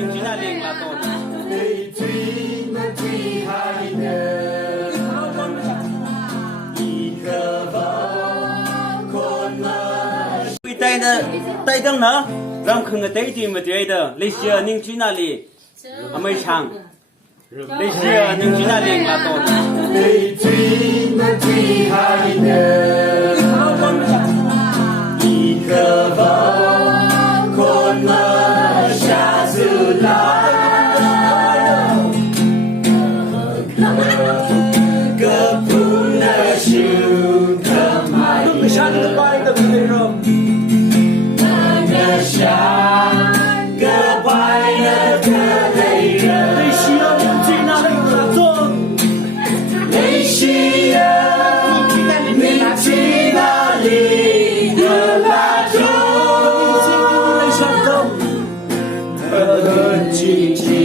能去哪里拉多呢？你听那听海的，一颗风คนมา 会带的带灯呢？让看个带进不对的，那些能去哪里？没唱。那些能去哪里拉多呢？你听那听海的，一颗风คนมาชาสุลา个不能修个买的山的白的内容，那个山个白的个内容，那些能去哪里拉多？那些人你去哪里的拉中？很亲切。